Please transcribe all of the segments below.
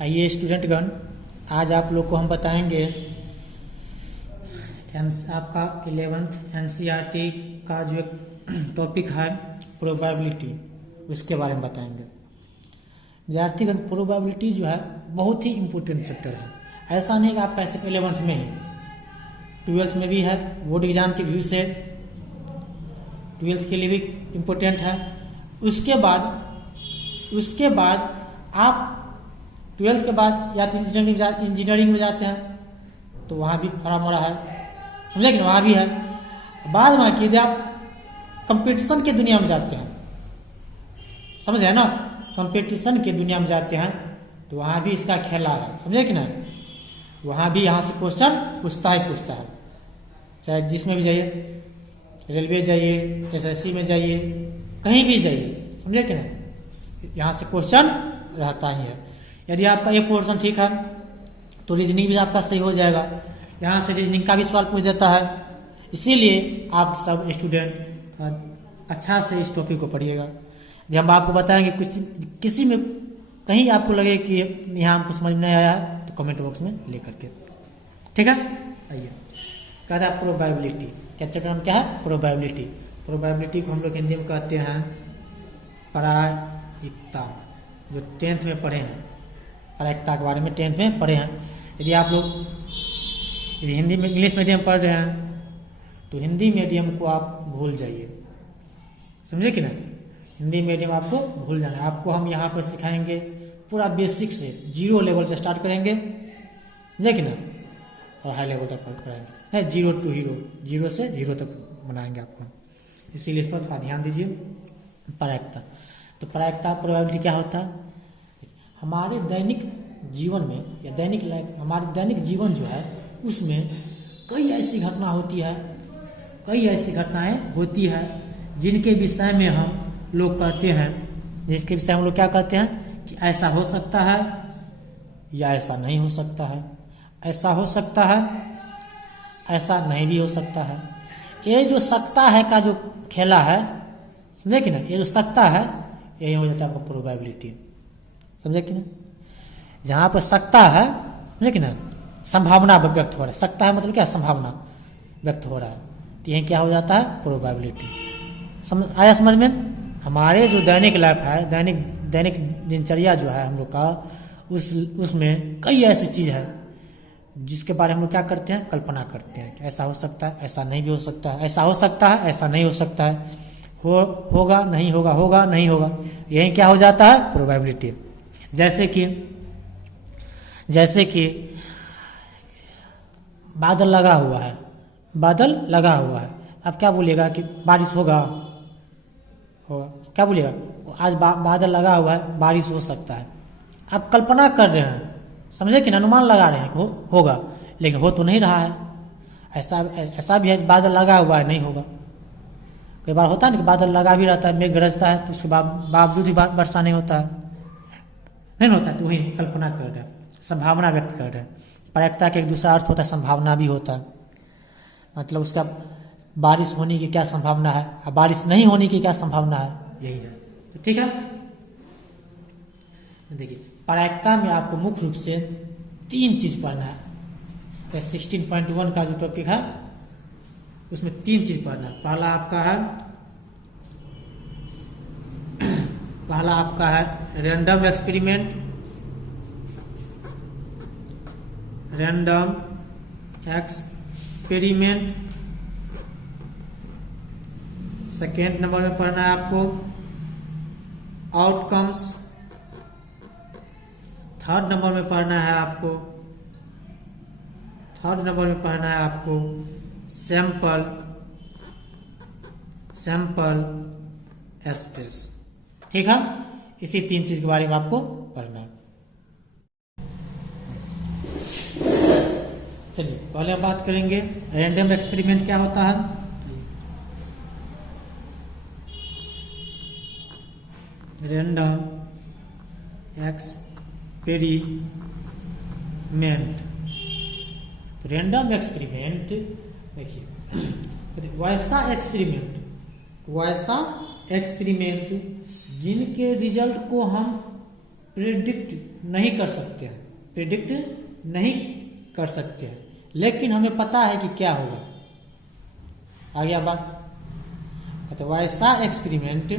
आइए स्टूडेंटगण, आज आप लोग को हम बताएंगे आपका 11th एनसीईआरटी का जो एक टॉपिक है प्रोबेबिलिटी, उसके बारे में बताएंगे। विद्यार्थीगण, प्रोबेबिलिटी जो है बहुत ही इम्पोर्टेंट चैप्टर है। ऐसा नहीं कि आपका सिर्फ 11th में ही, 12th में भी है। बोर्ड एग्जाम के व्यू से 12th के लिए भी इम्पोर्टेंट है। उसके बाद आप 12th के बाद या तो इंजीनियरिंग में जाते हैं तो वहाँ भी थोड़ा मोड़ा है, समझे कि ना, वहाँ भी है। बाद में यदि आप कंपटीशन की दुनिया में जाते हैं, समझ रहे ना, कंपटीशन की दुनिया में जाते हैं तो वहाँ भी इसका खेला है, समझे कि ना। वहाँ भी यहाँ से क्वेश्चन पूछता है, चाहे जिसमें भी जाइए, रेलवे जाइए, एसएससी में जाइए, कहीं भी जाइए, समझे कि ना, यहाँ से क्वेश्चन रहता ही है। यदि आपका ये पोर्शन ठीक है तो रीजनिंग भी आपका सही हो जाएगा। यहाँ से रीजनिंग का भी सवाल पूछ देता है। इसीलिए आप सब स्टूडेंट अच्छा से इस टॉपिक को पढ़िएगा। जब हम आपको बताएंगे किसी में कहीं आपको लगे कि यहाँ हमको समझ में नहीं आया है तो कमेंट बॉक्स में ले करके, ठीक है। आइए, कहता है प्रोबेबिलिटी। क्या चैप्टर नाम क्या है? प्रोबेबिलिटी। प्रोबेबिलिटी को हम लोग हिंदी में कहते हैं प्रायिकता, जो 10th में पढ़े हैं। प्रायिकता के बारे में 10th में पढ़े हैं। यदि आप लोग हिंदी में इंग्लिश मीडियम पढ़ रहे हैं तो हिंदी मीडियम को आप भूल जाइए, समझे कि ना। हिंदी मीडियम आपको भूल जाना है। आपको हम यहाँ पर सिखाएंगे पूरा बेसिक से, 0 लेवल से स्टार्ट करेंगे, समझे कि ना, और हाई लेवल तक कराएंगे, 0 to हीरो, 0 से हीरो तक बनाएंगे आपको। इसीलिए इस पर थोड़ा ध्यान दीजिए। प्रायिकता, तो प्रायिकता प्रोबेबिलिटी क्या होता है? हमारे दैनिक जीवन में या दैनिक लाइफ, हमारे दैनिक जीवन जो है उसमें कई ऐसी घटना होती है, कई ऐसी घटनाएं होती है जिनके विषय में हम लोग कहते हैं, जिसके विषय में हम लोग क्या कहते हैं कि ऐसा हो सकता है या ऐसा नहीं हो सकता है, ऐसा हो सकता है, ऐसा नहीं भी हो सकता है। ये जो सकता है का जो खेला है, समझे कि ना, ये जो सकता है यही हो जाता है आपका प्रोबेबिलिटी, समझे कि ना। जहाँ पर सकता है, समझे कि ना, संभावना व्यक्त हो रहा है। सकता है मतलब क्या? संभावना व्यक्त हो रहा है, तो यही क्या हो जाता है? प्रोबेबिलिटी। आया समझ में? हमारे जो दैनिक लाइफ है, दैनिक दिनचर्या जो है हम लोग का, उसमें कई ऐसी चीज है जिसके बारे में हम लोग क्या करते हैं? कल्पना करते हैं कि ऐसा हो सकता है, ऐसा नहीं भी हो सकता है, ऐसा हो सकता है, ऐसा नहीं हो सकता है, होगा नहीं होगा, होगा नहीं होगा, यही क्या हो जाता है? प्रोबेबिलिटी। जैसे कि बादल लगा हुआ है, अब क्या बोलिएगा कि बारिश होगा, क्या बोलिएगा? आज बादल लगा हुआ है, बारिश हो सकता है। आप कल्पना कर रहे हैं, समझे कि अनुमान लगा रहे हैं होगा, लेकिन हो तो नहीं रहा है। ऐसा भी है, बादल लगा हुआ है, नहीं होगा। कई बार होता है ना कि बादल लगा भी रहता है, मेघ गरजता है, तो उसके बावजूद ही वर्षा नहीं होता है, नहीं होता है, तो वही कल्पना कर रहे हैं, संभावना व्यक्त कर रहे हैं। प्रायिकता का एक दूसरा अर्थ होता है संभावना भी होता है, मतलब उसका बारिश होने की क्या संभावना है और बारिश नहीं होने की क्या संभावना है, यही है। तो ठीक है, देखिए प्रायिकता में आपको मुख्य रूप से 3 चीज पढ़ना है। 16.1 का जो टॉपिक है उसमें 3 चीज पढ़ना है। पहला आपका है रैंडम एक्सपेरिमेंट, सेकेंड नंबर में पढ़ना है आपको आउटकम्स, थर्ड नंबर में पढ़ना है आपको सैंपल स्पेस। ठीक है, इसी 3 चीज के बारे में आपको पढ़ना है। चलिए पहले हम बात करेंगे रैंडम एक्सपेरिमेंट क्या होता है। रैंडम एक्सपेरिमेंट देखिए, वैसा एक्सपेरिमेंट जिनके रिजल्ट को हम प्रिडिक्ट नहीं कर सकते हैं, प्रिडिक्ट नहीं कर सकते हैं, लेकिन हमें पता है कि क्या होगा। आ गया बात। कहते वैसा एक्सपेरिमेंट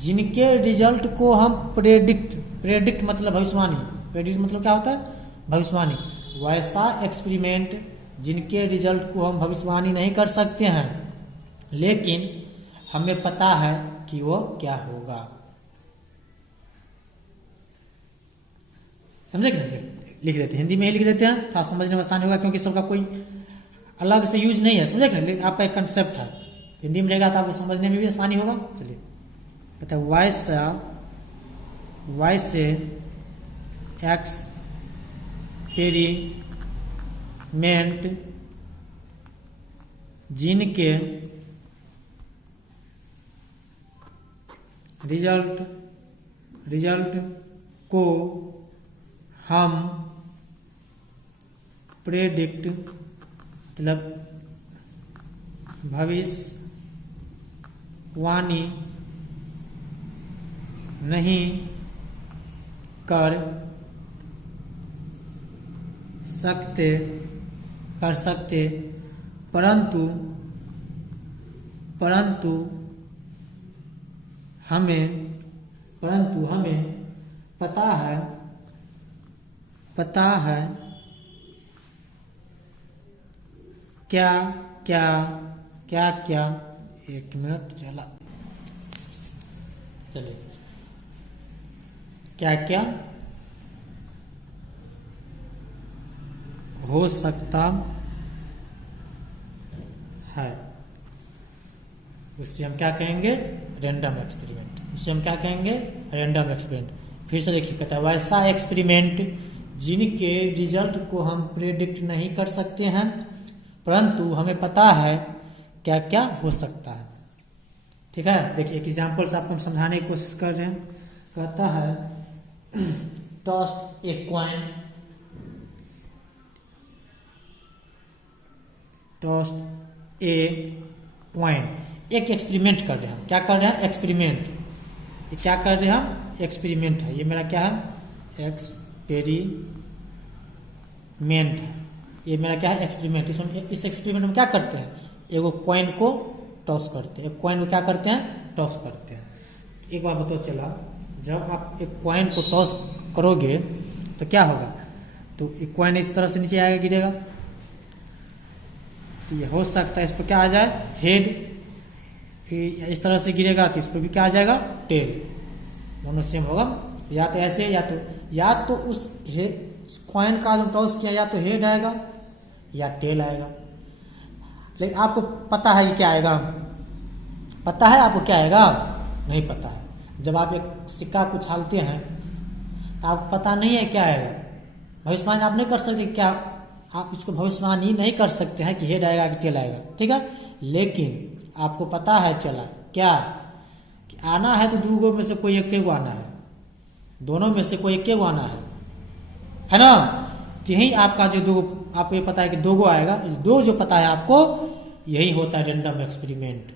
जिनके रिजल्ट को हम प्रेडिक्ट मतलब भविष्यवाणी, प्रेडिक्ट मतलब क्या होता है, भविष्यवाणी। वैसा एक्सपेरिमेंट जिनके रिजल्ट को हम भविष्यवाणी नहीं कर सकते हैं, लेकिन हमें पता है कि वो क्या होगा। समझे कि नहीं? लिख देते हैं, हिंदी में ही लिख देते हैं, थोड़ा समझने में आसान होगा, क्योंकि सबका कोई अलग से यूज नहीं है। समझे कि नहीं? आपका एक कंसेप्ट है, हिंदी में रहेगा तो आपको समझने में भी आसानी होगा। चलिए, कहते हैं वैसे एक्सपेरिमेंट जिनके रिजल्ट को हम प्रेडिक्ट मतलब भविष्यवाणी नहीं कर सकते, परंतु हमें पता है क्या एक मिनट चला, चलिए, क्या हो सकता है, उससे हम क्या कहेंगे, रैंडम एक्सपेरिमेंट। उससे हम क्या कहेंगे, रैंडम एक्सपेरिमेंट। फिर से देखिए, कहता है वैसा एक्सपेरिमेंट जिनके रिजल्ट को हम प्रेडिक्ट नहीं कर सकते हैं, परंतु हमें पता है क्या क्या हो सकता है। ठीक है, देखिए एक एग्जाम्पल से आपको हम समझाने की कोशिश कर रहे हैं। कहता है टॉस ए कॉइन, एक एक्सपेरिमेंट कर रहे हैं। क्या कर रहे हैं, एक्सपेरिमेंट। ये क्या कर रहे हैं हम, एक्सपेरिमेंट है। ये मेरा क्या है, एक्सपेरिमेंट है। ये मेरा क्या है, एक्सपेरिमेंट। इस एक्सपेरिमेंट में क्या करते हैं, एगो कॉइन को टॉस करते हैं। एक कॉइन को क्या करते हैं, टॉस करते हैं। एक बार बताओ चला, जब आप एक कॉइन को टॉस करोगे तो क्या होगा, तो एक कॉइन इस तरह से नीचे आएगा, गिरेगा। तो ये हो सकता है इस पर क्या आ जाए, हेड। फिर इस तरह से गिरेगा तो इस पर भी क्या आ जाएगा, टेल। दोनों सेम होगा, या तो ऐसे या तो उस कॉइन का जो टॉस किया, या तो हेड आएगा या टेल आएगा। लेकिन आपको पता है कि क्या आएगा, पता है आपको क्या आएगा, नहीं पता है। जब आप एक सिक्का को उछालते हैं तो आपको पता नहीं है क्या आएगा, भविष्यवाणी आप नहीं कर सकते। क्या आप उसको भविष्यवाणी नहीं कर सकते हैं कि हेड आएगा कि टेल आएगा, ठीक है। लेकिन आपको पता है चला क्या कि आना है तो दो में से कोई एक आना है, दोनों में से कोई एक आना है ना। तो यही आपका जो दो, आपको ये पता है कि दो गो आएगा, दो जो पता है आपको, यही होता है रैंडम एक्सपेरिमेंट।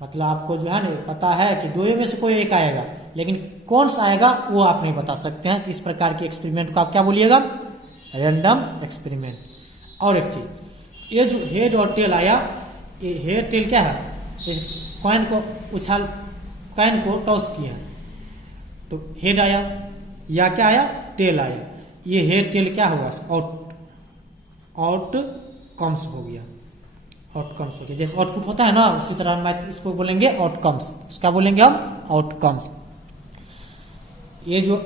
मतलब आपको जो है ना पता है कि दो में से कोई एक आएगा, लेकिन कौन सा आएगा वो आप नहीं बता सकते हैं। तो इस प्रकार के एक्सपेरिमेंट को आप क्या बोलिएगा, रैंडम एक्सपेरिमेंट। और एक चीज, ये जो हेड और टेल आया, ये हेड टेल क्या है, इस कॉइन को कॉइन को टॉस किया तो हेड आया, या क्या आया, टेल आया। ये हेड टेल क्या हुआ, आउटकम्स हो गया, आउटकम्स हो गया। जैसे आउटपुट होता है ना, उसी तरह हम इसको बोलेंगे आउटकम्स। इसका बोलेंगे हम आउटकम्स। ये जो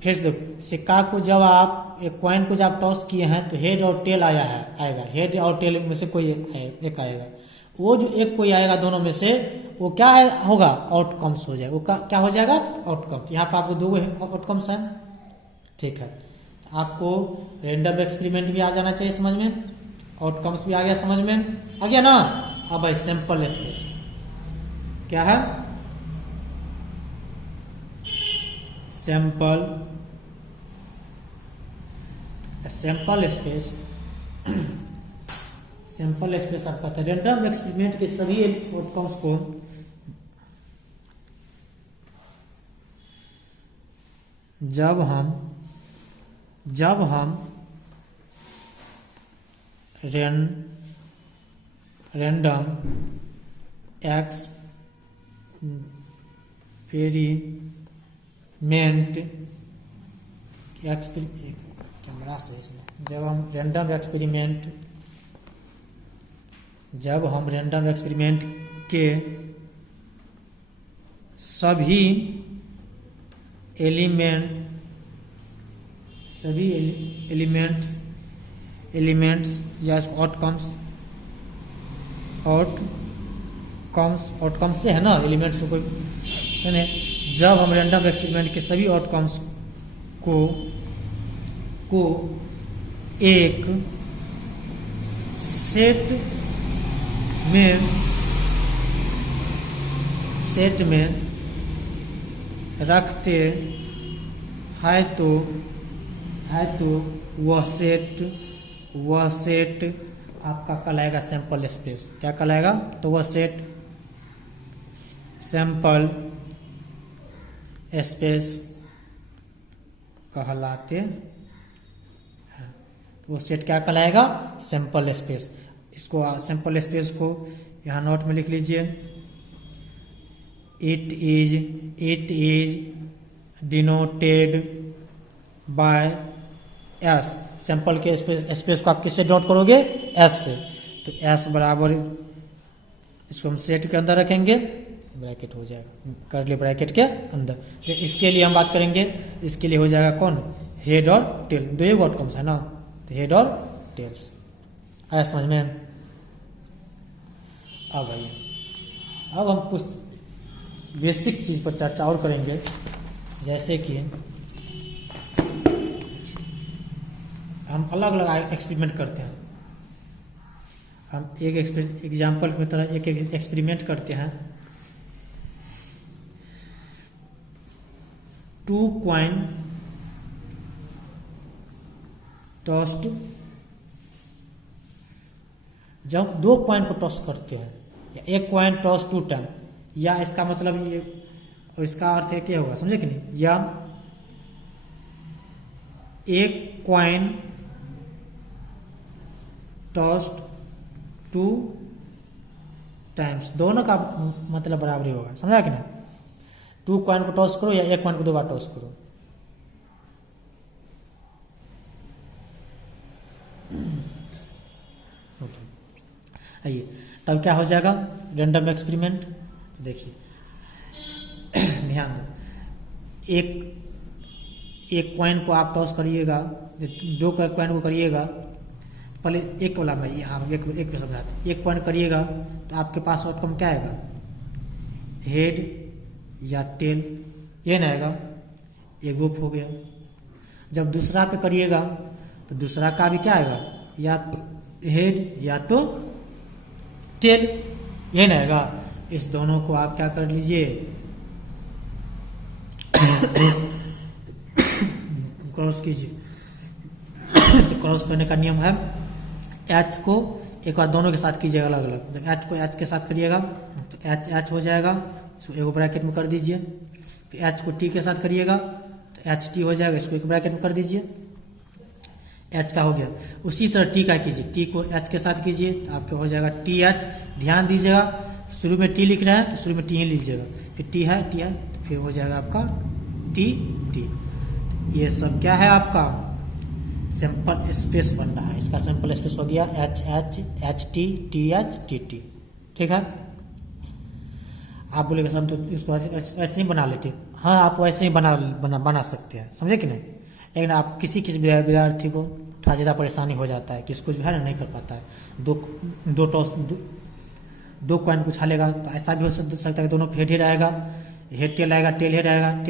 फिर देखो, सिक्का को जब आप एक कॉइन को जब टॉस किए हैं तो हेड और टेल आएगा। हेड और टेल में से कोई एक आएगा। वो जो एक कोई आएगा दोनों में से, वो क्या होगा, आउटकम्स हो जाएगा। वो क्या हो जाएगा, आउटकम। यहाँ पे आपको दो आउटकम्स है, ठीक है। आपको रैंडम एक्सपेरिमेंट भी आ जाना चाहिए समझ में, आउटकम्स भी आ गया समझ में, आ गया ना। अब भाई सैंपल स्पेस क्या है, सैंपल स्पेस आप कहते हैं रैंडम एक्सपेरिमेंट के सभी आउटकम्स को जब हम रैंडम एक्सपेरिमेंट कैमरा से इसमें जब हम रैंडम एक्सपेरिमेंट के सभी एलिमेंट्स या आउटकम्स से है ना, एलिमेंट्स को यानी जब हम रैंडम एक्सपेरिमेंट के सभी आउटकम्स को एक सेट में रखते हैं तो वह सेट आपका कहलाएगा सैंपल स्पेस। क्या कहलाएगा? तो वह सेट सैंपल स्पेस कहलाते हैं। तो वो सेट क्या कहलाएगा? Sample space. इसको सैंपल स्पेस को यहाँ नोट में लिख लीजिए। It is denoted by S. Sample के स्पेस को आप किससे डॉट करोगे? एस से। तो एस बराबर, इसको हम सेट के अंदर रखेंगे, ब्रैकेट हो जाएगा, कर्ली ब्रैकेट के अंदर। तो इसके लिए हम बात करेंगे, इसके लिए हो जाएगा कौन? हेड और टेल। दो ही आउटकम्स है ना, तो हेड और टेल्स। आया समझ में? अब आइए, अब हम कुछ बेसिक चीज पर चर्चा और करेंगे, जैसे कि हम अलग अलग एक्सपेरिमेंट करते हैं। हम एक एग्जाम्पल की तरह एक एक्सपेरिमेंट करते हैं। 2 कॉइन टॉस्ड। जब 2 कॉइन को टॉस करते हैं, या एक कॉइन टॉस 2 टाइम, या इसका मतलब ये, और इसका अर्थ है क्या होगा, समझे कि नहीं? या एक कॉइन टॉस्ड 2 टाइम्स, दोनों का मतलब बराबरी होगा, समझा कि नहीं? 2 कॉइन को टॉस करो या एक कॉइन को 2 बार टॉस करो। आइए, तब क्या हो जाएगा? Random experiment. देखिए, ध्यान दो, एक कॉइन को आप टॉस करिएगा, 2 कॉइन को करिएगा। पहले एक वाला में यहाँ एक समझाते, एक कॉइन करिएगा तो आपके पास आउटकम क्या आएगा? हेड या टेल, ये ना आएगा, ये ग्रुप हो गया। जब दूसरा पे करिएगा तो दूसरा का भी क्या आएगा? या हेड या तो टेल, ये ना आएगा। इस दोनों को आप क्या कर लीजिए, क्रॉस कीजिए। तो क्रॉस करने का नियम है, एच को एक बार दोनों के साथ कीजिएगा अलग अलग। जब एच को एच के साथ करिएगा तो एच हो जाएगा, इसको एक ब्रैकेट में कर दीजिए। फिर एच को टी के साथ करिएगा तो एच टी हो जाएगा, इसको एक ब्रैकेट में कर दीजिए। एच का हो गया। उसी तरह टी का कीजिए, टी को एच के साथ कीजिए तो आपका हो जाएगा टी एच। ध्यान दीजिएगा, शुरू में टी लिख रहे हैं तो शुरू में टी ही लीजिएगा, फिर टी है तो फिर हो जाएगा आपका टी टी। ये सब क्या है? आपका सैंपल स्पेस बन रहा है। इसका सैंपल स्पेस हो गया H H H T T H T T. ठीक है? आप बोलेंगे सर तो इसको ऐसे ही बना लेते। हाँ, आप वैसे ही बना सकते हैं, समझे कि नहीं? लेकिन आप किसी विद्यार्थी को थोड़ा ज़्यादा परेशानी हो जाता है कि इसको जो है ना नहीं कर पाता है। दो कॉइन को उछालेगा तो ऐसा भी हो सकता है दोनों हेड आएगा, हेड टेल आएगा, टेल हेड आएगा,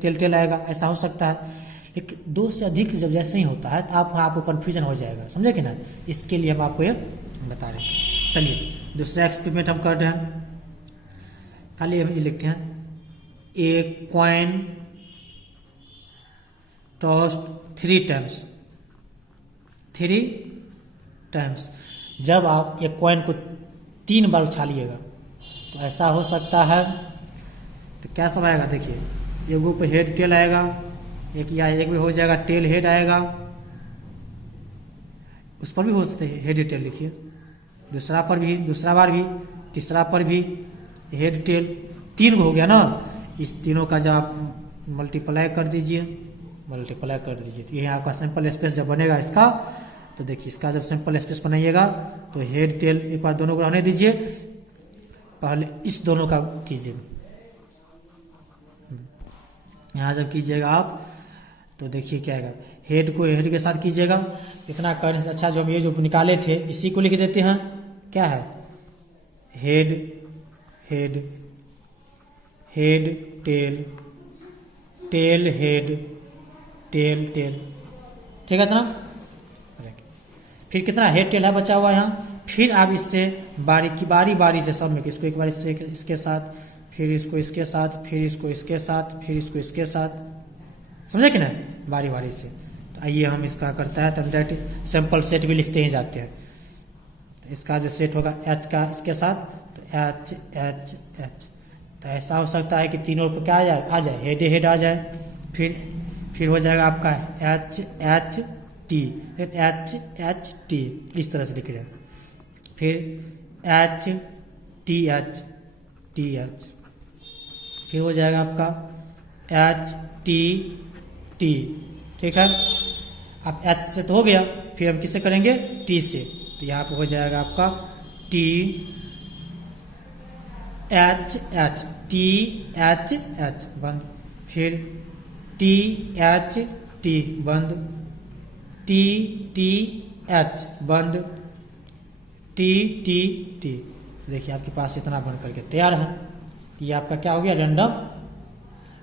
टेल आएगा, ऐसा हो सकता है। लेकिन 2 से अधिक जब जैसे ही होता है तो आपको कन्फ्यूजन हो जाएगा, समझे कि ना? इसके लिए हम आपको ये बता रहे हैं। चलिए, दूसरा एक्सपेरिमेंट हम कर रहे हैं। खाली हम ये लिखते हैं, एक कॉइन टॉस्ड 3 टाइम्स। जब आप एक कॉइन को 3 बार उछालिएगा तो ऐसा हो सकता है। तो क्या सब आएगा? देखिए, एगो पे हेड टेल आएगा, एक भी हो जाएगा टेल हेड आएगा, उस पर भी हो सकते हैं हेड टेल लिखिए, दूसरा बार भी, तीसरा पर भी हेड टेल, 3 हो गया ना। इस तीनों का जब आप मल्टीप्लाई कर दीजिए तो ये आपका सैंपल स्पेस जब बनेगा इसका, तो देखिए इसका जब सैंपल स्पेस बनाइएगा तो हेड टेल एक बार दोनों को रहने दीजिए, पहले इस दोनों का कीजिए। यहाँ जब कीजिएगा आप तो देखिए क्या आएगा, हेड को हेड के साथ कीजिएगा। इतना करने से अच्छा जो हम ये जो निकाले थे इसी को लिख देते हैं, क्या है head head head tail tail head tail tail, ठीक है इतना। फिर कितना हेड टेल है बचा हुआ यहाँ, फिर आप इससे बारी से सब में, इसको एक बार इससे इसके साथ, फिर इसको इसके साथ, फिर इसको इसके साथ, फिर इसको इसके साथ, समझे कि ना, बारी से। तो आइए हम इसका करता है तो डायरेक्ट सैंपल सेट भी लिखते ही जाते हैं। तो इसका जो सेट होगा एच का इसके साथ, तो एच एच एच, तो ऐसा हो सकता है कि तीनों पर क्या आ जाए हेड आ जाए। फिर हो जाएगा आपका एच एच टी, फिर एच एच टी, इस तरह से लिख रहे हैं। फिर H T H T H, फिर हो जाएगा आपका एच टी टी, ठीक है। अब एच से तो हो गया, फिर हम किससे करेंगे, टी से। तो यहाँ पे हो जाएगा आपका T H H T H H बंद, फिर टी एच टी बंद, टी टी एच बंद, टी टी टी। देखिए आपके पास इतना बन करके तैयार है। ये आपका क्या हो गया, रैंडम,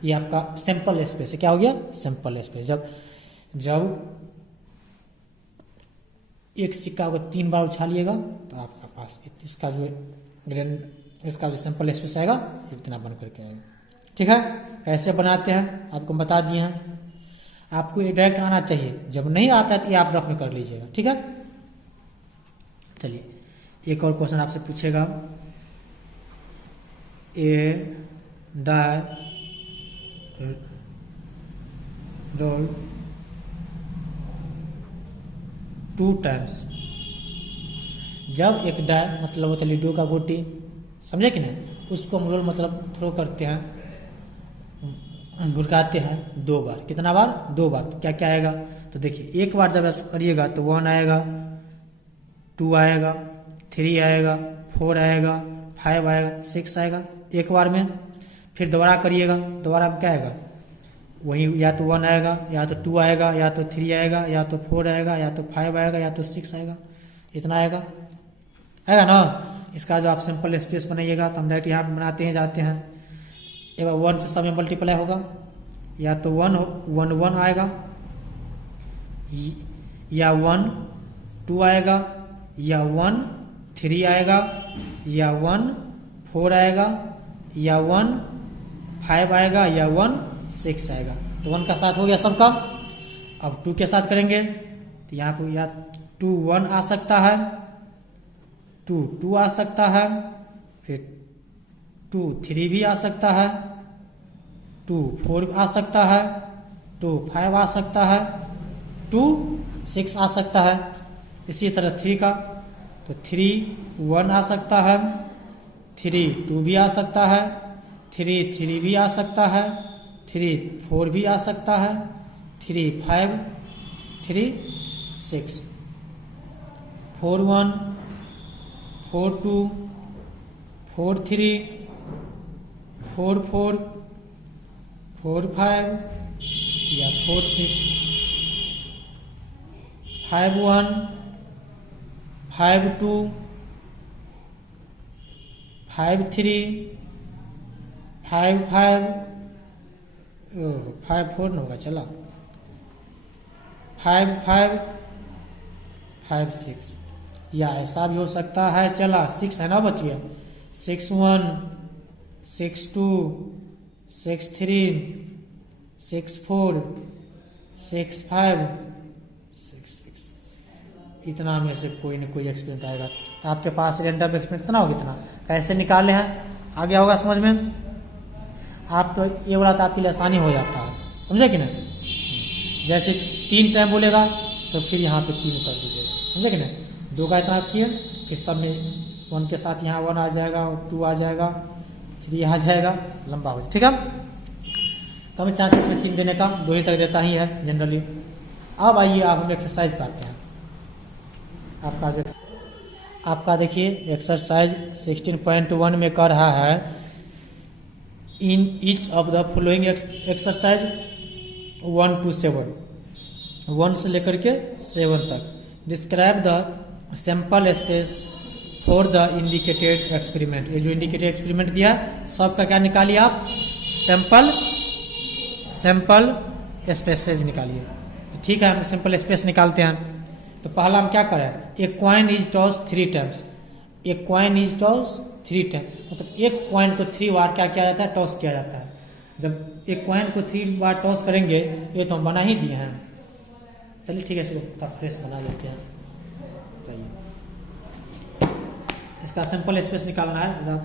ये आपका सैंपल स्पेस है। क्या हो गया, सैंपल स्पेस। जब एक सिक्का को 3 बार उछालिएगा तो आपका पास इसका जो सैंपल स्पेस आएगा इतना बन करके आएगा, ठीक है। कैसे बनाते हैं आपको बता दिए हैं, आपको ये डायरेक्ट आना चाहिए, जब नहीं आता है तो ये आप रफ में कर लीजिएगा, ठीक है। चलिए एक और क्वेश्चन आपसे पूछेगा, ए डाई रोल 2 टाइम्स। जब एक डाई मतलब होता है लूडो का गोटी, समझे कि नहीं, उसको हम रोल मतलब थ्रो करते हैं, भुरकाते हैं 2 बार। कितना बार, 2 बार। क्या क्या आएगा, तो देखिए एक बार जब आप करिएगा तो 1 आएगा, 2 आएगा, 3 आएगा, 4 आएगा, 5 आएगा, 6 आएगा एक बार में। फिर दोबारा करिएगा, दोबारा में क्या आएगा, वही या तो 1 आएगा, या तो 2 आएगा, या तो 3 आएगा, या तो 4 आएगा, या तो 5 आएगा, या तो 6 आएगा, इतना आएगा ना। इसका जो आप सिंपल स्पेस बनाइएगा तो हम डायरेक्ट यहाँ बनाते हैं जाते हैं। एक बार 1 से सब में मल्टीप्लाई होगा, या तो 1 आएगा, या 1 2 आएगा, या 1 3 आएगा, या 1 4 आएगा, या 1 5 आएगा, या 1 6 आएगा। तो 1 का साथ हो गया सबका। अब 2 के साथ करेंगे तो यहाँ पर या 2 1 आ सकता है, 2 2 आ सकता है, फिर 2 3 भी आ सकता है, 2 4 आ सकता है, 2 5 आ सकता है, 2 6 आ सकता है। इसी तरह 3 का, तो 3 1 आ सकता है, 3 2 भी आ सकता है, 3 3 भी आ सकता है, 3 4 भी आ सकता है, 3 5 3 6, 4 1 4 2 4 3 4 4 4 5 या 4 6, 5 1 5 2 5 3 5 5 5 4 न होगा, चला 5 5 5 6, या ऐसा भी हो सकता है, चला 6 है ना, बच गया 6 1 6 2 6 3 6 4 6 5 6 6। इतना में से कोई न कोई एक्सपेरिमेंट आएगा। तो आपके पास रैंडम एक्सपेरिमेंट कितना होगा, इतना कैसे निकाले हैं, आ गया होगा समझ में। आप तो ये वाला तो आपके लिए आसानी हो जाता है, समझे कि नहीं। जैसे 3 टाइम बोलेगा तो फिर यहाँ पे 3 कर दीजिएगा, समझे कि नहीं। 2 का इतना रखिए, फिर सब में 1 के साथ यहाँ 1 आ जाएगा और 2 आ जाएगा, 3 आ जाएगा, लंबा हो जाए, ठीक है। तो हमें चांसेस में 3 देने का 2 ही तक देता ही है जनरली। अब आइए आप हम एक्सरसाइज पे आते हैं। आपका देखिए एक्सरसाइज 16.1 में कर रहा है, in each of the following exercise 1 to 7, 1 से लेकर के 7 तक describe the sample space for the indicated experiment. ये जो इंडिकेटेड एक्सपेरिमेंट दिया सबका क्या निकालिए आप, सैंपल स्पेसेज निकालिए। तो ठीक है, हम सैंपल स्पेस निकालते हैं। तो पहला हम क्या करें, एक कॉइन इज टॉस 3 टाइम्स, एक कॉइन इज टॉस 3 टाइम्स, मतलब एक कॉइन को 3 बार क्या किया जाता है, टॉस किया जाता है। जब एक कॉइन को 3 बार टॉस करेंगे, ये तो हम बना ही दिए हैं। चलिए ठीक है, इसको फ्रेश बना लेते हैं। इसका सिंपल स्पेस निकालना है।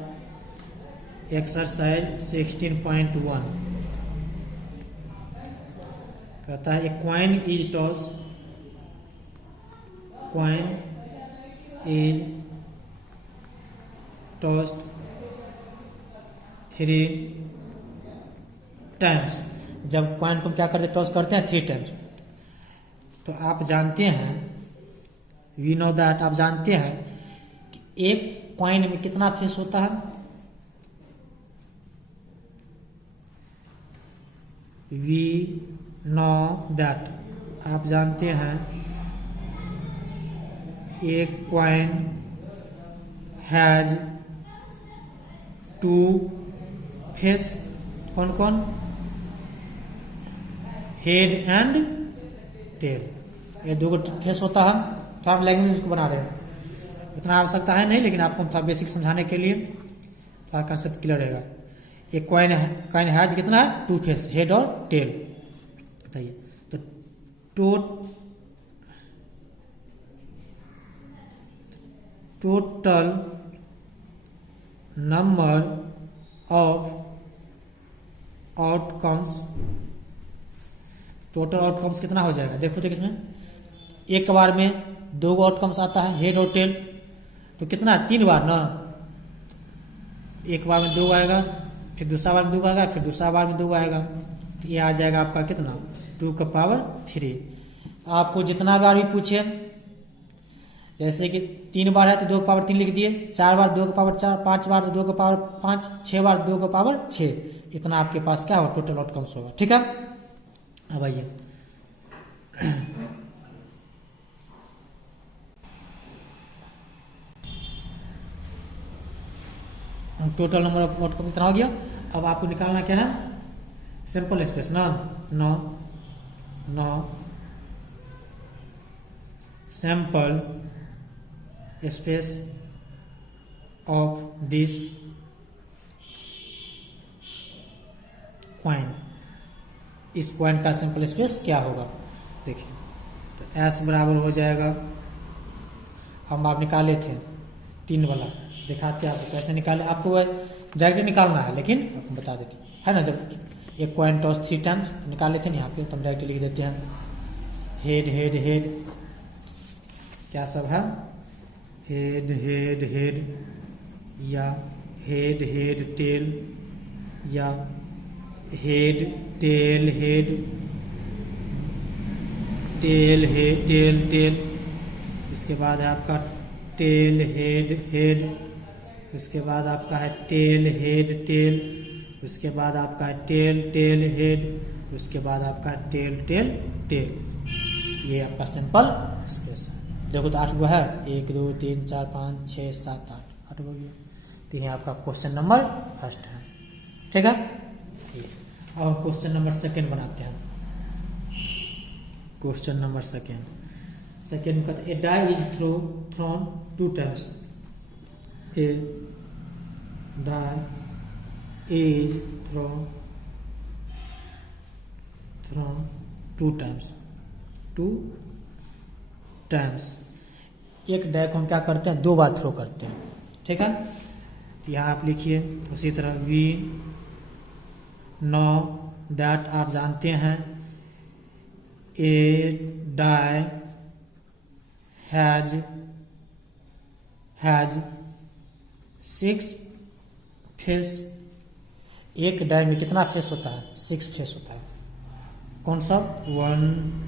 एक्सरसाइज 16.1 कहता है, a coin is toss, coin is tossed 3 times. जब कॉइन को क्या करते हैं, टॉस करते हैं 3 टाइम्स। तो आप जानते हैं, वी नो दैट, आप जानते हैं कि एक कॉइन में कितना फेस होता है, वी नो दैट, आप जानते हैं एक कॉइन हैज 2 फेस। कौन कौन, हेड एंड टेल, ये 2 फेस होता है। तो हम लैंग्वेज को बना रहे हैं, इतना आवश्यकता है नहीं, लेकिन आपको थोड़ा बेसिक समझाने के लिए थोड़ा कंसेप्ट क्लियर रहेगा। एक कॉइन हैज कितना है, 2 फेस, हेड और टेल। बताइए, तो total number of outcomes, total outcomes कितना हो जाएगा, देखो तो इसमें एक बार में 2 आउटकम्स आता है, हेड और टेल। तो कितना, 3 बार ना, एक बार में 2 आएगा, फिर दूसरा बार में 2 आएगा, फिर दूसरा बार में 2 आएगा। तो ये आ जाएगा आपका कितना, 2 का पावर 3। आपको जितना बार भी पूछे, जैसे कि 3 बार है तो 2 का पावर 3 लिख दिए, 4 बार 2 का पावर 4, 5 बार तो 2 का पावर 5, 6 बार 2 का पावर 6। इतना आपके पास क्या होगा, टोटल आउटकम्स होगा, ठीक है। अब आइए टोटल नंबर ऑफ आउटकम कितना हो गया। अब आपको निकालना क्या है, सिंपल स्पेस ना, 9 sample space of this coin. इस कॉइन का सिंपल स्पेस क्या होगा, देखिए। तो एस बराबर हो जाएगा, हम आप निकाले थे 3 वाला, दिखाते हैं आपको कैसे निकाले। आपको वह डायरेक्टली निकालना है, लेकिन आपको बता देते है ना। जब एक कॉइन टॉस 3 टाइम्स निकाले थे ना, यहाँ पे तो हम डायरेक्टली लिख देते हैं हेड हेड हेड, क्या सब है, हेड हेड हेड, या हेड हेड टेल, या head tail head, tail head tail tail. इसके बाद है आपका टेल हेड हेड, उसके बाद आपका है टेल हेड टेल, उसके बाद आपका है टेल टेल हेड, उसके बाद आपका है टेल टेल टेल। ये आपका सिंपल स्पेस है। देखो तो 8 गो है, 1 2 3 4 5 6 7 8 गो गया। तो ये आपका क्वेश्चन नंबर फर्स्ट है, ठीक है। अब हम क्वेश्चन नंबर सेकेंड बनाते हैं। क्वेश्चन नंबर सेकेंड में कहते हैं, a die is thrown 2 times, a die is thrown 2 times. एक डाई को हम क्या करते हैं, 2 बार थ्रो करते हैं, ठीक है। तो यहाँ आप लिखिए, उसी तरह वी नो दैट, आप जानते हैं ए डाई हैज 6 फेस। एक डाई में कितना फेस होता है? 6 फेस होता है। कौन सा? 1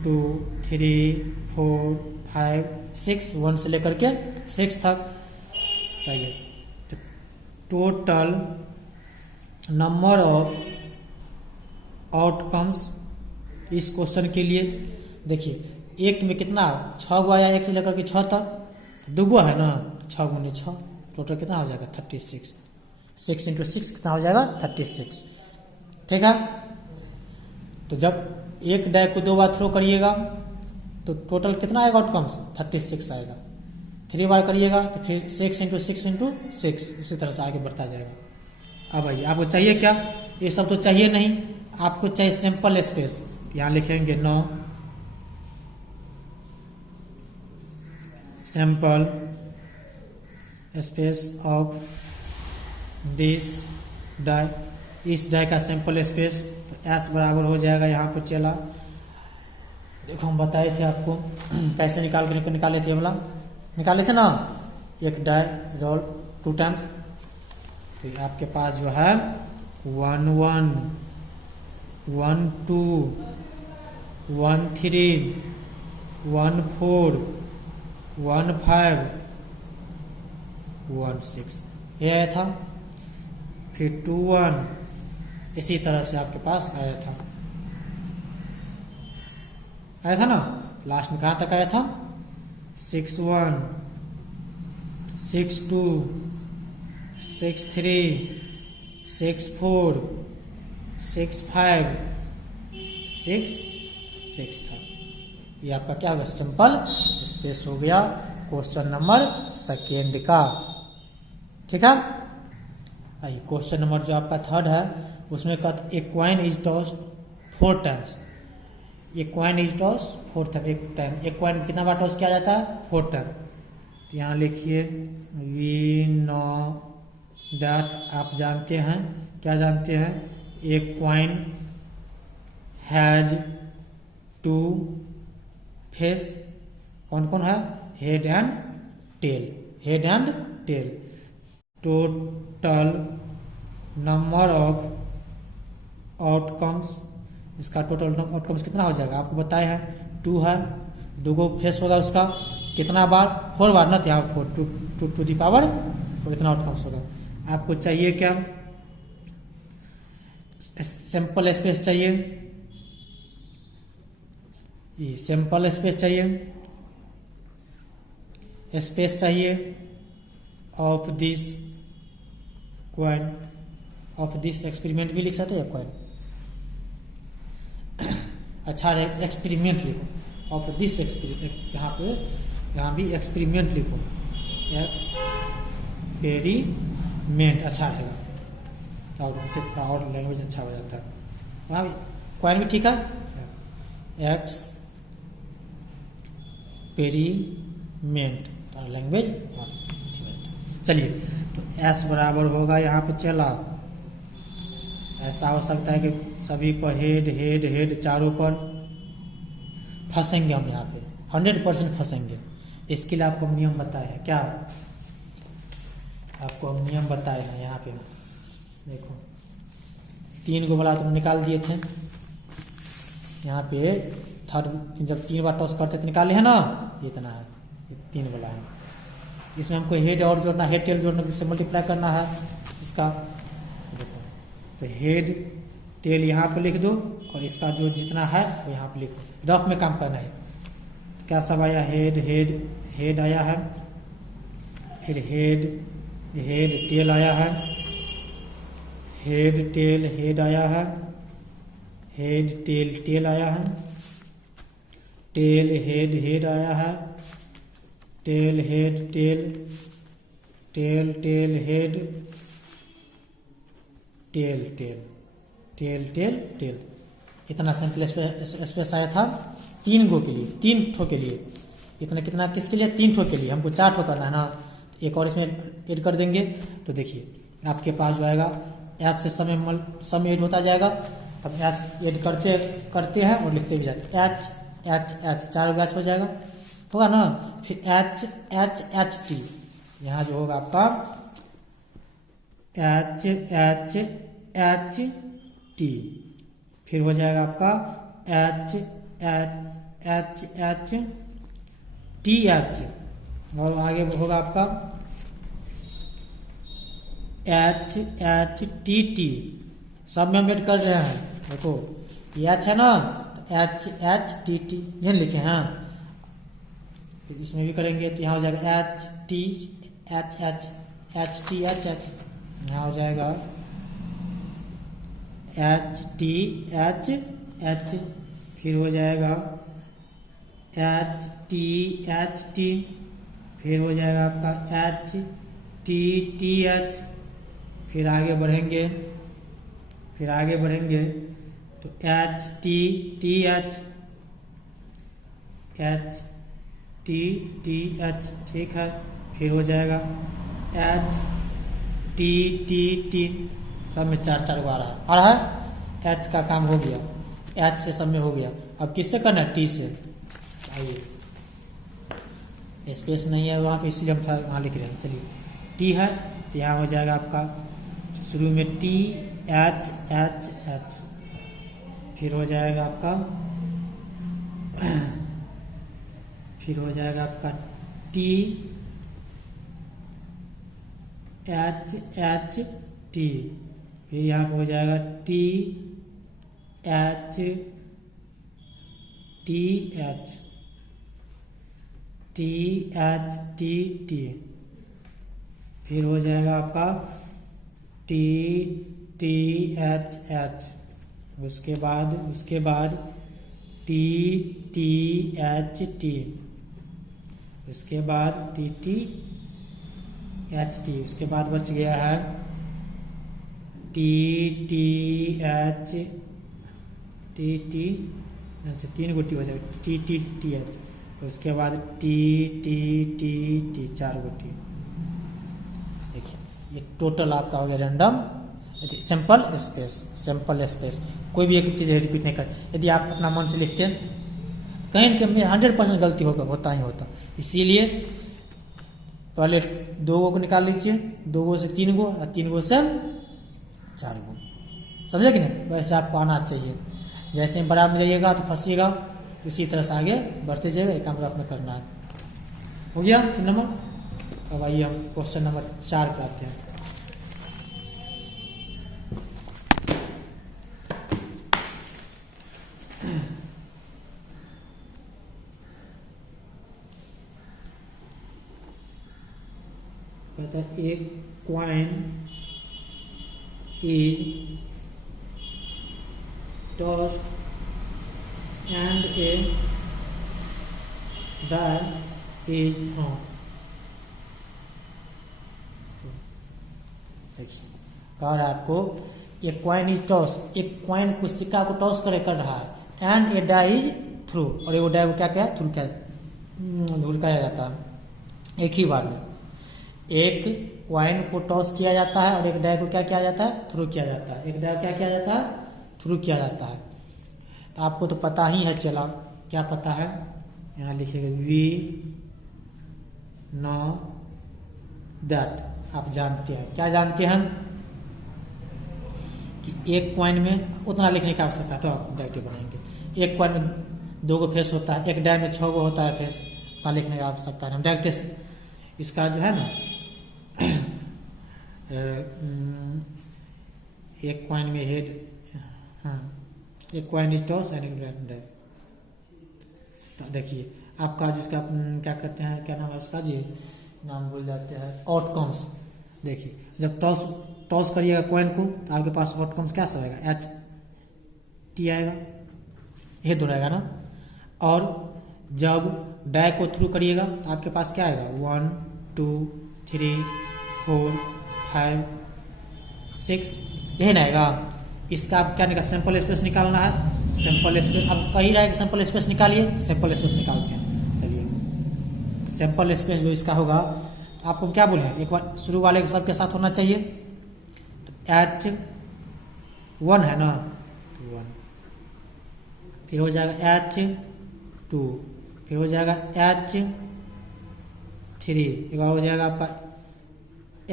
2 3 4 5 6, 1 से लेकर के 6 तक। चाहिए तो टोटल नंबर ऑफ आउटकम्स इस क्वेश्चन के लिए देखिए, एक में कितना 6 गो आया, 1 से लेकर के 6 तक। 2 गो है ना, 6 गुने 6 टोटल कितना हो जाएगा? 36। 6 इंटू 6 कितना हो जाएगा? 36। ठीक है। तो जब एक डाई को 2 बार थ्रो करिएगा तो टोटल कितना आएगा आउटकम्स? 36 आएगा। 3 बार करिएगा तो फिर 6 इंटू 6 इंटू 6, इसी तरह से आगे बढ़ता जाएगा। अब आइए, आपको चाहिए क्या? ये सब तो चाहिए नहीं, आपको चाहिए सैंपल स्पेस। यहां लिखेंगे 9 sample space of this die. इस डाई का सैंपल स्पेस तो एस बराबर हो जाएगा, यहाँ पर चला। देखो हम बताए थे आपको कैसे निकाले थे, वाला निकाले थे ना। एक डाई रोल 2 टाइम्स, तो आपके पास जो है 1 1 1 2 1 3 1 4 1 5 1 6 ये आया था। फिर 2 1, इसी तरह से आपके पास आया था ना। लास्ट में कहां तक आया था? 6 1 6 2 6 3 6 4 6 5 6 6 था। ये आपका क्या होगा? सिंपल स्पेस हो गया क्वेश्चन नंबर सेकेंड का। ठीक है। आइए क्वेश्चन नंबर जो आपका थर्ड है, उसमें कहता ए कॉइन इज टॉस्ड 4 टाइम्स। ये कॉइन इज टॉस 4 टाइम, एक टाइम एक कॉइन कितना बार टॉस किया जाता है? 4 टाइम। तो यहाँ लिखिए वी नो दैट, आप जानते हैं, क्या जानते हैं? एक कॉइन हैज 2 फेस। कौन कौन है? Head and tail. Head and tail. Total number of outcomes, इसका टोटल आउटकम्स कितना हो जाएगा? आपको बताया है 2 है, 2 गो फेस होगा उसका कितना बार? 4 बार ना। यहाँ 4 टू दी पावर, और इतना आउटकम्स होगा। आपको चाहिए क्या? सैंपल स्पेस चाहिए, ये सैंपल स्पेस चाहिए, स्पेस चाहिए of this coin, of this experiment भी लिख सकते हैं कॉइन। अच्छा एक्सपेरिमेंट लिखो, ऑफ दिस एक्सपेरिमेंट, यहाँ भी एक्सपेरिमेंट लिखो, एक्सपेरिमेंट अच्छा है। और उससे थोड़ा और लैंग्वेज अच्छा हो जाता है। वहाँ भी कॉइन भी ठीक है, एक्सपेरिमेंट लैंग्वेज ठीक है। चलिए तो एस बराबर होगा, यहाँ पे चला। ऐसा हो सकता है कि सभी पर हेड हेड हेड चारों पर फंसेंगे हम, यहाँ पे 100% फंसेंगे। इसके लिए आपको नियम बताए हैं, क्या आपको हम नियम बताए हैं। यहाँ पे देखो 3 गो वाला तुम निकाल दिए थे। यहाँ पे थर्ड जब 3 बार टॉस करते तो निकाले हैं ना, ये इतना है, ये 3 वाला है। इसमें हमको हेड और जोड़ना, हेड टेल जोड़ना, इससे मल्टीप्लाई करना है इसका। देखो तो हेड टेल यहाँ पे लिख दो, और इसका जो जितना है वो यहाँ पे लिखो। रफ में काम करना है। क्या सब आया? हेड हेड हेड आया है, फिर हेड हेड टेल आया है, हेड टेल हेड आया है, हेड टेल टेल आया है, टेल हेड हेड आया है, tail head tail, tail tail head, tail tail tail tail tail. इतना सैंपल स्पेस आया था 3 गो के लिए, 3 ठो के लिए। इतना कितना किसके लिए? 3 ठो के लिए। हमको 4 ठो करना है ना, एक और इसमें ऐड कर देंगे। तो देखिए आपके पास जो आएगा एच से सम ऐड होता जाएगा। तब एच ऐड करते हैं और लिखते भी जाते हैं। एच एच एच, 4 बैच हो जाएगा, होगा ना। फिर एच एच एच टी, यहाँ जो होगा आपका एच एच एच टी, फिर हो जाएगा आपका H H H H T H, और आगे होगा आपका एच एच टी टी। सब में हम ऐड कर रहे हैं, देखो ये एच है ना, एच एच टी टी ये लिखे हैं, इसमें भी करेंगे तो यहाँ हो जाएगा H T H H H T H H, यहाँ हो जाएगा एच टी एच एच, फिर हो जाएगा एच टी, फिर हो जाएगा आपका एच टी एच, फिर आगे बढ़ेंगे तो H T H H T H, ठीक है। फिर हो जाएगा एच टी, सब में 4 गो आ रहा है। एच का काम हो गया, एच से सब में हो गया। अब किससे करना है? टी से। आइए, स्पेस नहीं है वहाँ पे, इसलिए हम वहाँ लिख रहे हैं। चलिए टी है तो यहाँ हो जाएगा आपका शुरू में टी एच एच एच, फिर हो जाएगा आपका टी एच एच टी, फिर यहाँ पे हो जाएगा T H T H T, फिर हो जाएगा आपका टी एच एच, उसके बाद टी एच टी, उसके बाद टी एच टी, उसके बाद बच गया है टी एच टी, अच्छा 3 गो टी हो जाएगा, टी एच, उसके बाद टी 4 गो टी। देखिए ये टोटल आपका हो गया रैंडम सिंपल स्पेस। कोई भी एक चीज़ रिपीट नहीं कर। यदि आप अपना मन से लिखते हैं कहीं न कहीं 100% गलती होता ही होता, इसीलिए पहले 2 गो को निकाल लीजिए, 2 गो से 3 गो और 3 गो से 4 गो, समझे कि नहीं? वैसे आपको आना चाहिए। जैसे बड़ा में जाइएगा तो फंसिएगा, इसी तरह से आगे बढ़ते जाइएगा, एक काम अपना करना है। हो गया 3 नंबर। अब आइए हम क्वेश्चन नंबर 4 पे आते हैं। कहता है एक coin is tossed and a die is thrown. देखिए कह रहा है आपको एक कॉइन इज टॉस, एक कॉइन को सिक्का को टॉस कर रहा है, and a die is through, और वो डाई को क्या थ्रू धुड़काया जाता है एक ही बार में। एक कॉइन को टॉस किया जाता है और एक डाई को क्या किया जाता है? थ्रू किया जाता है। एक डाई क्या किया जाता है? थ्रू किया जाता है। तो आपको तो पता ही है, चला क्या पता है? यहाँ लिखेगा वी नो दैट, आप जानते हैं। क्या जानते हैं? कि एक कॉइन में उतना लिखने की आवश्यकता है, तो आप डायरेक्ट बनाएंगे। एक कॉइन में 2 गो फेस होता है, एक डाई में 6 गो होता है फेस, उतना लिखने की आवश्यकता है। हम डायरेक्ट इसका जो है ना एक कॉइन में हेड, हाँ एक coin is toss and die. तो देखिए आपका जिसका क्या कहते हैं, क्या नाम है उसका जी, नाम भूल जाते हैं, आउटकम्स। देखिए जब टॉस करिएगा कॉइन को तो आपके पास आउटकम्स क्या सब आएगा? एच टी आएगा, ये दो रहेगा ना। और जब डाई को थ्रू करिएगा तो आपके पास क्या आएगा? 1 2 3 4 5 6, यही ना आएगा। इसका आप क्या निकाल, सैंपल स्पेस निकालना है। सैंपल स्पेस अब कही रहा है कि सैंपल स्पेस निकालिए, सैंपल स्पेस निकालते हैं। चलिए सैंपल स्पेस जो इसका होगा, आपको क्या बोले हैं, एक बार शुरू वाले के सबके साथ होना चाहिए। तो H1 है ना, तो 1, फिर हो जाएगा 2, फिर हो जाएगा H3, एक और हो जाएगा आपका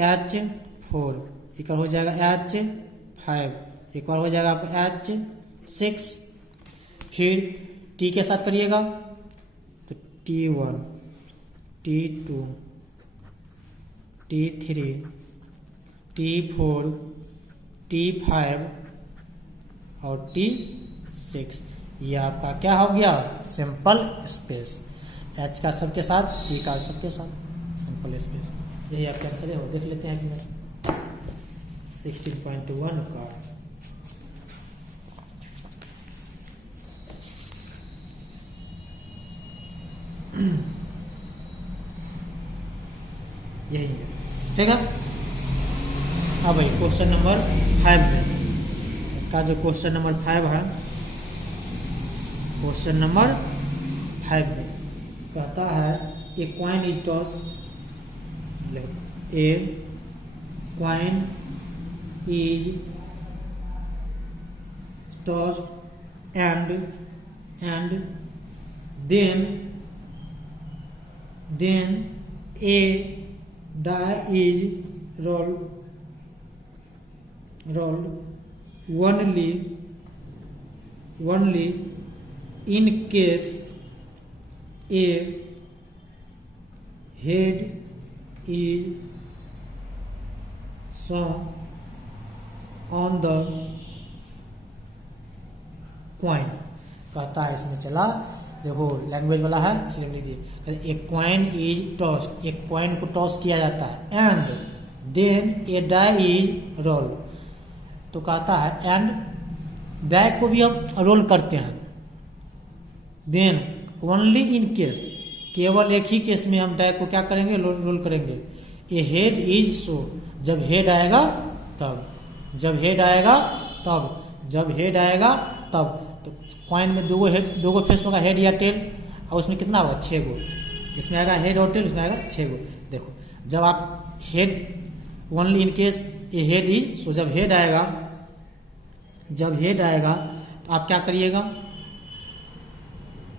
H4, एक और हो जाएगा H5, एक और हो जाएगा आपका H6, फिर T के साथ करिएगा तो T1, T2, T3, T4, T5 और T6। ये आपका क्या हो गया? Simple space. H का सबके साथ, T का सबके साथ, सिंपल स्पेस। यही आपका आंसर है। वो देख लेते हैं कि मैं 16.1 का यही है, ठीक है। अब भाई क्वेश्चन नंबर 5 का जो क्वेश्चन नंबर 5 है, क्वेश्चन नंबर 5 में कहता है a coin is toss, a coin is tossed and then a die is rolled only in case a head is shown on the coin। कहता है इसमें, चला देखो लैंग्वेज वाला है इसलिए लिख दिए। एक कॉइन इज टॉस्ड, एक कॉइन को टॉस किया जाता है, and then a die is roll. तो कहता है एंड डाई को भी हम रोल करते हैं, देन ओनली इन केस, केवल एक ही केस में हम डाई को क्या करेंगे? रोल करेंगे। ए हेड इज शो, जब हेड आएगा तब, जब हेड आएगा तब, जब हेड आएगा तब। तो कॉइन में दो गो फेस होगा, हेड या टेल, और उसमें कितना होगा? 6 गो। इसमें आएगा हेड और टेल, उसमें आएगा 6 गो। देखो जब आप head, only in case a head is, so जब हेड आएगा, जब हेड आएगा तो आप क्या करिएगा?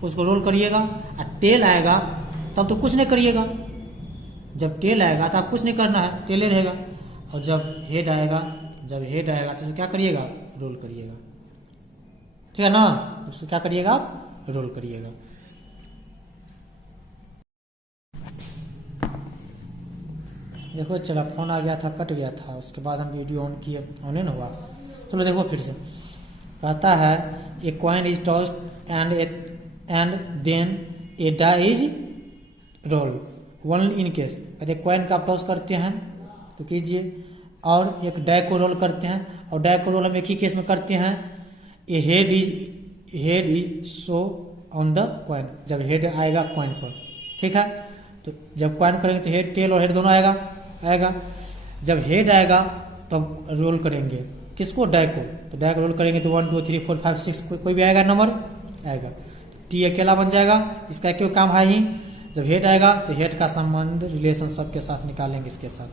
उसको रोल करिएगा। और टेल आएगा तब तो कुछ नहीं करिएगा। जब टेल आएगा तो आप कुछ नहीं करना है, टेले रहेगा। और जब हेड आएगा, जब हेड आएगा तो क्या करिएगा? रोल करिएगा, ठीक है ना। उसको क्या करिएगा? आप रोल करिएगा। देखो चला फोन आ गया था, कट गया था, उसके बाद हम वीडियो ऑन किए, ऑन नहीं हुआ। चलो देखो फिर से कहता है a coin is tossed and then a die is roll only in case. कहते कॉइन का आप टॉस करते हैं तो कीजिए, और एक डाई को रोल करते हैं, और डाई को रोल हम एक ही केस में करते हैं। A head is show on the coin, जब हेड आएगा कॉइन पर, ठीक है। तो जब कॉइन करेंगे तो हेड, टेल और हेड दोनों आएगा। जब हेड आएगा तो हम रोल करेंगे किसको? डाई को। तो डाई को रोल करेंगे तो 1 2 3 4 5 6 कोई भी आएगा नंबर आएगा। टी अकेला बन जाएगा, इसका क्यों काम है ही। जब हेड आएगा तो हेड का संबंध, रिलेशन सबके साथ निकालेंगे इसके साथ,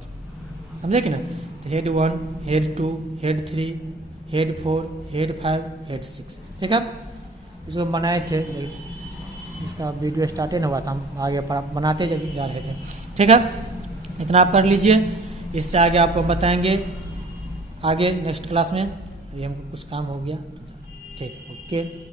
समझे कि ना। तो head 1, head 2, head 3, head 4, head 5, head 6, ठीक है। इसको बनाए थे, इसका वीडियो स्टार्ट नहीं हुआ था, हम आगे बनाते जा रहे थे, ठीक है। इतना आप कर लीजिए, इससे आगे आपको बताएंगे आगे नेक्स्ट क्लास में। ये हमको कुछ काम हो गया, ठीक, ओके।